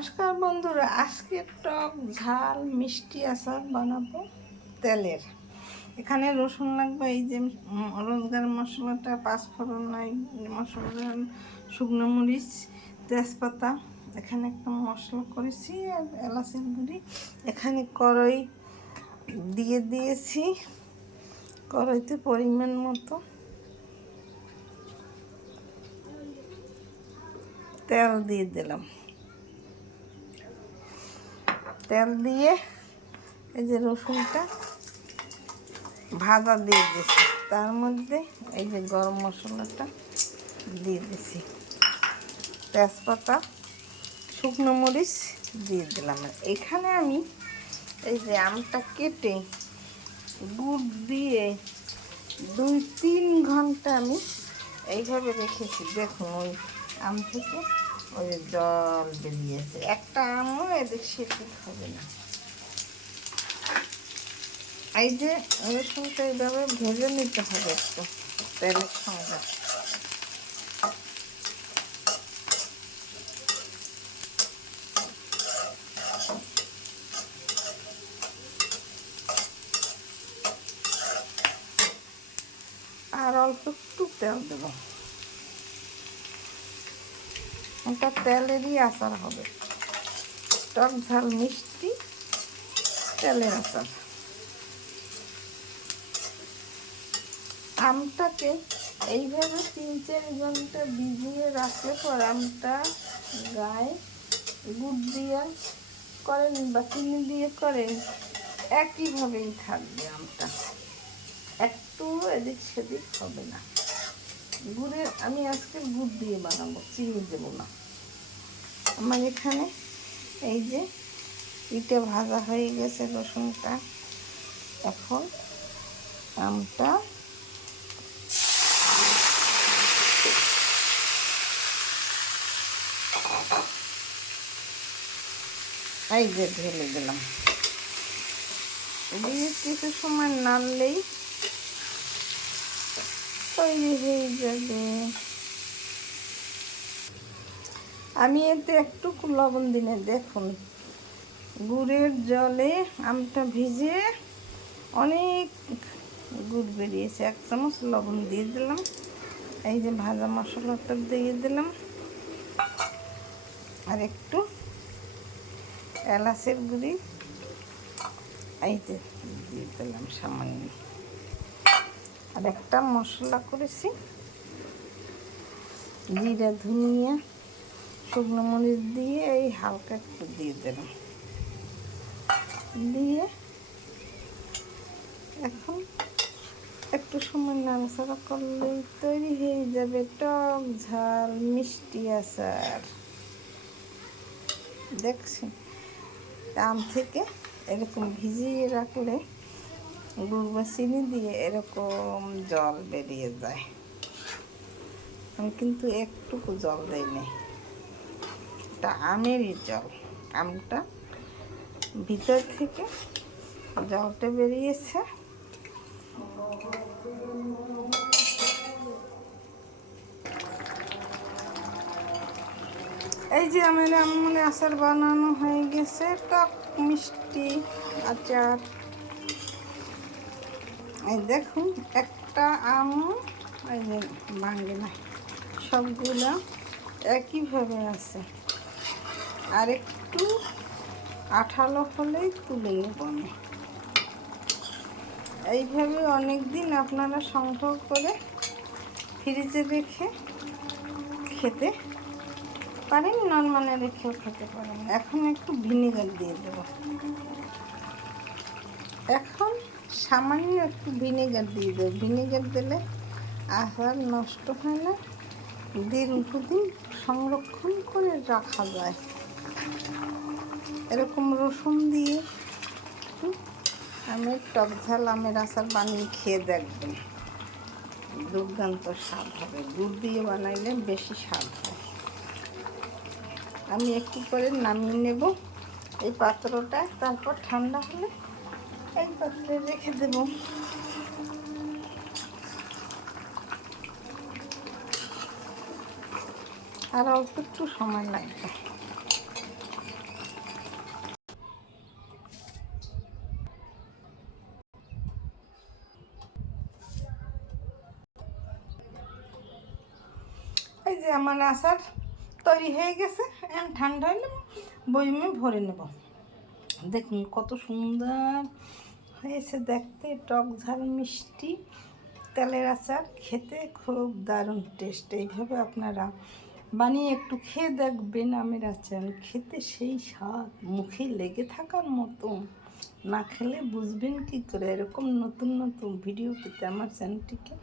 নমস্কার বন্ধুরা, আজকে টক ঝাল মিষ্টি আচার বানাবো তেলের। এখানে রসুন লাগবে, এই যে রোজগার মশলাটা, পাঁচফোড়ন, মশলা, শুকনো মরিচ, তেজপাতা, এখানে একটা মশলা করেছি আর এলাচের গুঁড়ি। এখানে কড়াই দিয়ে দিয়েছি, কড়াইতে পরিমাণ মতো তেল দিয়ে দিলাম। তেল দিয়ে এই যে রসুনটা ভাজা দিয়ে দিয়েছি, তার মধ্যে এই যে গরম মশলাটা দিয়ে দিয়েছি, তেজপাতা, শুকনো মরিচ দিয়ে দিলাম। এখানে আমি এই যে আমটা কেটে গুড় দিয়ে 2-3 ঘন্টা আমি এইভাবে রেখেছি। দেখুন ওই আম থেকে ওই জল বেরিয়েছে, একটা আমও এদিক সেদিক হবে না। এই যে রসুনটা এইভাবে ভেজে নিতে হবে একটু তেলের সঙ্গে। আর অল্প একটু তেল দেব, এটা তেলেরই আচার হবে, টক ঝাল মিষ্টি তেলের আচার। আমটাকে এইভাবে 3-4 ঘন্টা ভিজিয়ে রাখলে পর আমটা গায়ে গুড় দিয়ে করেন বা চিনি দিয়ে করেন, একইভাবেই থাকবে আমটা, একটু এদিক সেদিক হবে না। গুড়ের আমি আজকে গুড় দিয়ে বানাবো, চিনি দেবো না। আমার এখানে এই যে পিঠে ভাজা হয়ে গেছে রসুনটা, এখন আমটা এই যে ঢেলে দিলাম, দিয়ে কিছু সময় নাড়লেই তৈরি হয়ে যাবে। আমি এতে একটু লবণ দিনে, দেখুন গুড়ের জলে আমটা ভিজে অনেক গুড় বেরিয়েছে। 1 চামচ লবণ দিয়ে দিলাম, এই যে ভাজা মশলাটা দিয়ে দিলাম, আর একটু এলাচের গুঁড়ি এই যে দিয়ে দিলাম সামান্য। আর একটা মশলা করেছি, জিরা, ধনিয়া, শুকনো মরিচ দিয়ে এই হালকা একটু দিয়ে দিলাম, দিয়ে এখন একটু সময় নাড়াচাড়া করলেই তৈরি হয়ে যাবে টক ঝাল মিষ্টি আচার। দেখছেন, আম থেকে এরকম ভিজিয়ে রাখলে গুড় বা চিনি দিয়ে এরকম জল বেরিয়ে যায়। আমি কিন্তু একটুকু জল দেই নাই, এটা আমেরই জল, আমটা ভিতর থেকে জলটা বেরিয়েছে। এই যে আমার আমলে আচার বানানো হয়ে গেছে, টক মিষ্টি আচার। এই দেখুন একটা আম এই যে ভাঙে না, সবগুলো একইভাবে আছে। আর একটু আঠালো হলেই তুলে নেব আমি। এইভাবে অনেক দিন আপনারা সংগ্রহ করে ফ্রিজে রেখে খেতে পারেন, নরমালে রেখেও খেতে পারেন। এখন একটু ভিনেগার দিয়ে দেব, এখন সামান্য একটু ভিনেগার দিয়ে দেব। ভিনেগার দিলে আচার নষ্ট হয় না, দীর্ঘদিন সংরক্ষণ করে রাখা যায়। এরকম রসুন দিয়ে আমের টক ঝাল আমের আচার বানিয়ে খেয়ে দেখবেন, দুর্দান্ত স্বাদ হবে। গুড় দিয়ে বানাইলে বেশি স্বাদ হয়। আমি একটু করে নামিয়ে নেব এই পাত্রটা, তারপর ঠান্ডা হলে এই পাত্রে রেখে দেব। আর অল্প একটু সময় লাগবে। যে আমার আচার তৈরি হয়ে গেছে, এখন ঠান্ডা হলে বয়মে ভরে নেব। দেখুন কত সুন্দর হয়েছে দেখতে, টক ঝাল মিষ্টি তেলের আচার, খেতে খুব দারুণ টেস্ট। এইভাবে আপনারা বানিয়ে একটু খেয়ে দেখবেন আমের আচার, খেতে সেই স্বাদ, মুখে লেগে থাকার মতো। না খেলে বুঝবেন কী করে। এরকম নতুন নতুন ভিডিও পেতে আমার চ্যানেলটিকে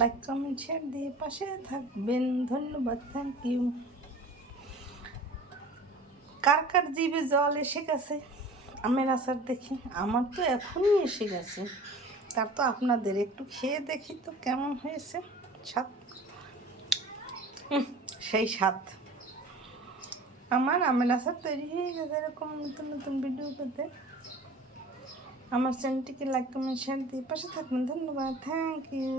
লাইক কমেন্ট শেয়ার দিয়ে পাশে থাকবেন। ধন্যবাদ, থ্যাংক ইউ। কার কার জিভে জল এসে গেছে আমের আচার দেখে? আমার তো এখনই এসে গেছে। তার তো আপনাদের একটু খেয়ে দেখি তো কেমন হয়েছে স্বাদ। সেই স্বাদ। আমার আমের আচার তৈরি হয়ে গেছে। এরকম নতুন নতুন ভিডিও পেতে আমার চ্যানেলটিকে লাইক কমেন্ট শেয়ার দিয়ে পাশে থাকবেন। ধন্যবাদ, থ্যাংক ইউ।